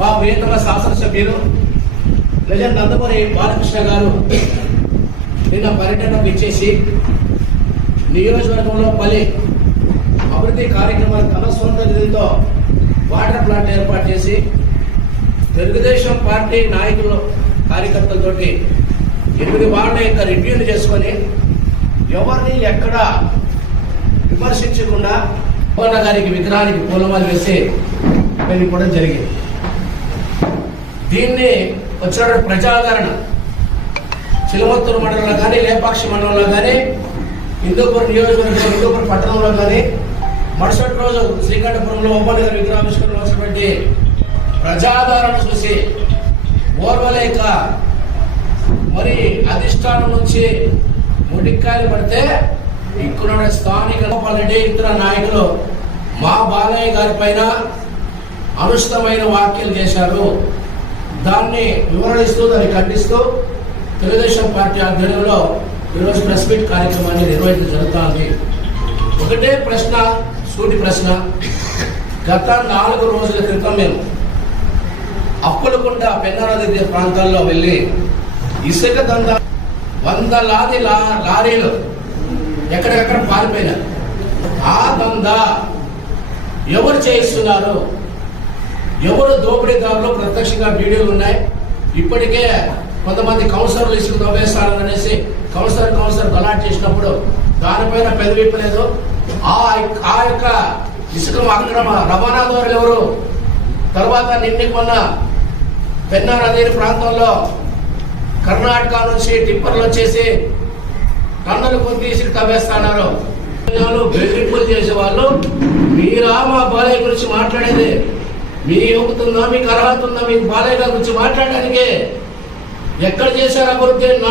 శాసనసభ్యులు ప్రజెంట్ నందమూరి బాలకృష్ణ గారు నిన్న పర్యటనకు ఇచ్చేసి నియోజకవర్గంలో పలు అభివృద్ధి కార్యక్రమాలు తన సొంత నిధులతో వాటర్ ప్లాంట్ ఏర్పాటు చేసి తెలుగుదేశం పార్టీ నాయకులు కార్యకర్తలతోటి ఎనిమిది వాళ్ళ యొక్క రివ్యూలు చేసుకొని ఎవరిని ఎక్కడ విమర్శించకుండా పవన్ గారికి విగ్రహానికి పూలమాలు వేసి వెళ్ళిపోవడం జరిగింది. దీన్ని వచ్చిన ప్రజాదరణ. చిలమత్తూరు మండలంలో కానీ లేపాక్షి మండలంలో కానీ హిందూపూర్ నియోజకవర్గం హిందూపూర్ పట్టణంలో కానీ మరుసటి రోజు శ్రీకంఠపురంలో ఉపాధ్యాయుల విగ్రహావిష్కరణ వచ్చినటువంటి ప్రజాదరణ చూసి ఓర్వలేక మరి అధిష్టానం నుంచి ముడిక్కాయలు పడితే ఇక్కడ స్థానిక రెడ్డి ఇతర నాయకులు మా బాలయ్య గారి పైన అనుచితమైన వ్యాఖ్యలు చేశారు. దాన్ని వివరణిస్తూ దాన్ని ఖండిస్తూ తెలుగుదేశం పార్టీ ఆధ్వర్యంలో ఈరోజు ప్రెస్ మీట్ కార్యక్రమాన్ని నిర్వహించడం జరుగుతోంది. ఒకటే ప్రశ్న సూటి ప్రశ్న. గత నాలుగు రోజుల క్రితం మేము అప్పులకుంట పెన్నానది ప్రాంతాల్లో వెళ్ళి ఇసుక దంద వందలాది లా లారీలు ఎక్కడెక్కడ పారిపోయినారు ఆ దంద ఎవరు చేయిస్తున్నారు? ఎవరు దోపిడీదారులు ప్రత్యక్షంగా వీడియోలు ఉన్నాయి? ఇప్పటికే కొంతమంది కౌన్సిలర్లు ఇసుక దొబ్బేస్తారు అనేసి కౌన్సిలర్ కౌన్సిలర్ గలాట్ చేసినప్పుడు దానిపైన పెదవిప్పలేదు. ఆ ఆ యొక్క ఇసుక అక్రమ రవాణాదారులు ఎవరు? తర్వాత నిన్న కొన్న పెన్నా నది ప్రాంతంలో కర్ణాటక నుంచి టిప్పర్లు వచ్చేసి కన్నులు కొద్ది ఇసుక తవ్వేస్తున్నారు. బెదిరింపులు చేసే వాళ్ళు మీరా మా బాలయ్య గురించి మాట్లాడేది. మీ యోగుతుందా మీకు అర్హత ఉందా మీకు బాలయ్య గారి గురించి మాట్లాడడానికి. ఎక్కడ చేశారు అభివృద్ధి? నా